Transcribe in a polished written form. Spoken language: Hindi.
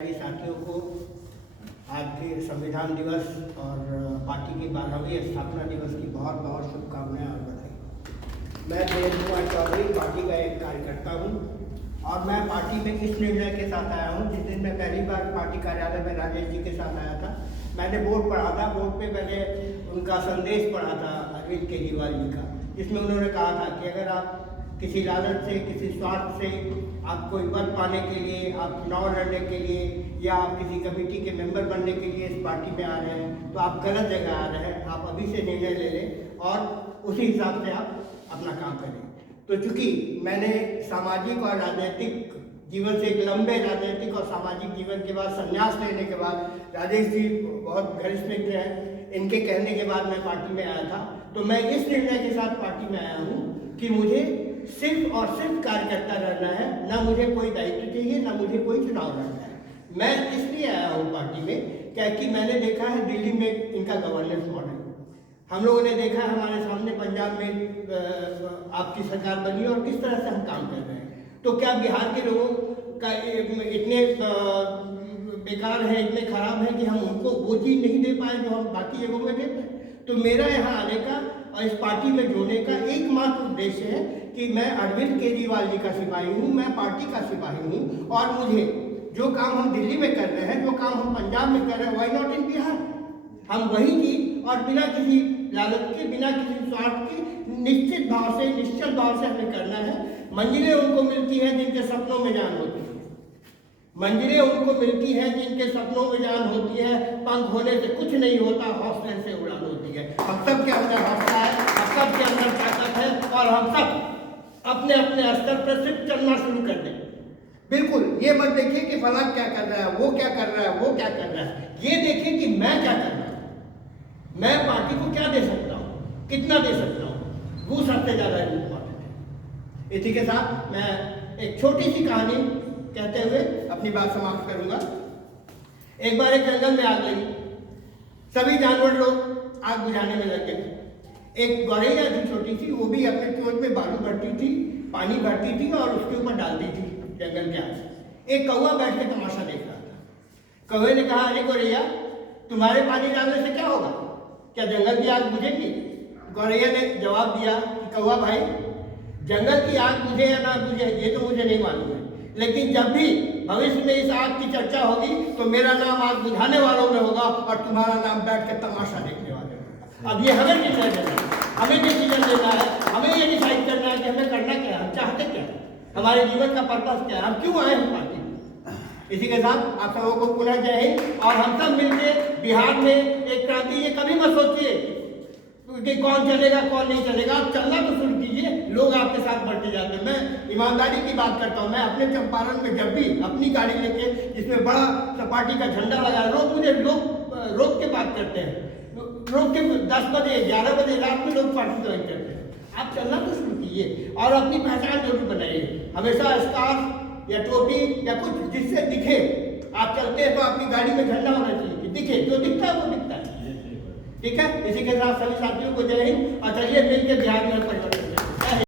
साथियों को आज के संविधान दिवस और पार्टी की 12वीं स्थापना दिवस की बहुत बहुत शुभकामनाएं और बधाई। मैं देवेंद्र कुमार चौधरी पार्टी का एक कार्यकर्ता हूं और मैं पार्टी में इस निर्णय के साथ आया हूं। जिस दिन मैं पहली बार पार्टी कार्यालय में राजेश जी के साथ आया था, मैंने बोर्ड पढ़ा था। बोर्ड पे मैंने उनका संदेश पढ़ा था अरविंद केजरीवाल जी का, जिसमें उन्होंने कहा था कि अगर आप किसी लालच से, किसी स्वार्थ से, आप कोई पद पाने के लिए, आप चुनाव लड़ने के लिए या आप किसी कमेटी के मेंबर बनने के लिए इस पार्टी में आ रहे हैं तो आप गलत जगह आ रहे हैं। आप अभी से निर्णय ले लें और उसी हिसाब से आप अपना काम करें। तो चूंकि मैंने सामाजिक और राजनीतिक जीवन से एक लंबे राजनीतिक और सामाजिक जीवन के बाद संन्यास लेने के बाद, राजेश जी बहुत घनिष्ठ मित्र हैं, इनके कहने के बाद मैं पार्टी में आया था। तो मैं इस निर्णय के साथ पार्टी में आया हूँ कि मुझे सिर्फ और सिर्फ कार्यकर्ता रहना है, ना मुझे कोई दायित्व चाहिए, ना मुझे कोई चुनाव लड़ना है। मैं इसलिए आया हूँ पार्टी में क्योंकि मैंने देखा है दिल्ली में इनका गवर्नेंस मॉडल, हम लोगों ने देखा है हमारे सामने पंजाब में आपकी सरकार बनी और किस तरह से हम काम कर रहे हैं। तो क्या बिहार के लोगों का इतने बेकार है, इतने खराब है कि हम उनको वो चीज़ नहीं दे पाए जो हम बाकी जगहों में दे पाए? तो मेरा यहाँ आने का और इस पार्टी में जुड़ने का एकमात्र उद्देश्य है कि मैं अरविंद केजरीवाल जी का सिपाही हूँ, मैं पार्टी का सिपाही हूँ और मुझे जो काम हम दिल्ली में कर रहे हैं, जो काम हम पंजाब में कर रहे हैं, वाई नॉट इन बिहार? हम वही चीज और बिना किसी लालच के, बिना किसी स्वार्थ के, निश्चित भाव से, निश्चल भाव से हमें करना है। मंजिलें उनको मिलती हैं जिनके सपनों में जान होती है, मंजिलें उनको मिलती हैं जिनके सपनों में जान होती है। पंख होने से कुछ नहीं होता, हौसले से उड़ान होती है। हम सब के अंदर हौसला है, हम सब के अंदर ताकत है और हम सब अपने अपने स्तर पर सिर्फ चलना शुरू कर दें। बिल्कुल ये मत देखिए कि फलां क्या कर रहा है, वो क्या कर रहा है, वो क्या कर रहा है। ये देखिए कि मैं क्या कर रहा हूँ, मैं पार्टी को क्या दे सकता हूँ, कितना दे सकता हूँ, वो सबसे ज़्यादा इम्पोर्टेंट है। इसी के साथ मैं एक छोटी सी कहानी कहते हुए अपनी बात समाप्त करूंगा। एक बार एक जंगल में आग लगी, सभी जानवर लोग आग बुझाने में लग गए। एक गौरैया थी छोटी सी, वो भी अपने चोट में बालू भरती थी, पानी भरती थी और उसके ऊपर डालती थी जंगल के आग। एक कौवा बैठ के तमाशा देख रहा था। कौवे ने कहा, अरे गौरैया, तुम्हारे पानी डालने से क्या होगा, क्या जंगल की आग बुझेगी? गौरैया ने जवाब दिया कि कौवा भाई, जंगल की आग बुझे या ना बुझे ये तो मुझे नहीं मालूम है, लेकिन जब भी भविष्य में इस आग की चर्चा होगी तो मेरा नाम आग बुझाने वालों में होगा और तुम्हारा नाम बैठ कर तमाशा देखने वाले होगा। अब ये हमें निर्णय देना है, हमें डिसीजन लेना है, हमें ये डिसाइड करना है कि हमें करना क्या है, हम चाहते क्या है, हमारे जीवन का पर्पस क्या है, हम क्यों आए हैं पार्टी में। इसी के साथ आप सबों को पुनः जय हिंद। और हम सब मिलकर बिहार में एक क्रांति, ये कभी मत सोचिए कि कौन चलेगा कौन नहीं चलेगा, आप चलना तो शुरू कीजिए, लोग आपके साथ बढ़ते जाते हैं। मैं ईमानदारी की बात करता हूँ, मैं अपने चंपारण में जब भी अपनी गाड़ी लेके जिसमें बड़ा पार्टी का झंडा लगा, लोग मुझे रोक के बात करते हैं, रोक के 10 बजे 11 बजे रात में लोग पार्टी ज्वाइन करते हैं। आप चलना तो शुरू कीजिए और अपनी पहचान जरूर बनाइए। हमेशा स्कार्फ या टोपी या कुछ जिससे दिखे, आप चलते हैं तो आपकी गाड़ी में झंडा होना चाहिए कि दिखे, जो दिखता है वो दिखता है। ठीक है, इसी के साथ सभी साथियों को जय हिंद और चलिए मिलकर बिहार में परिवर्तन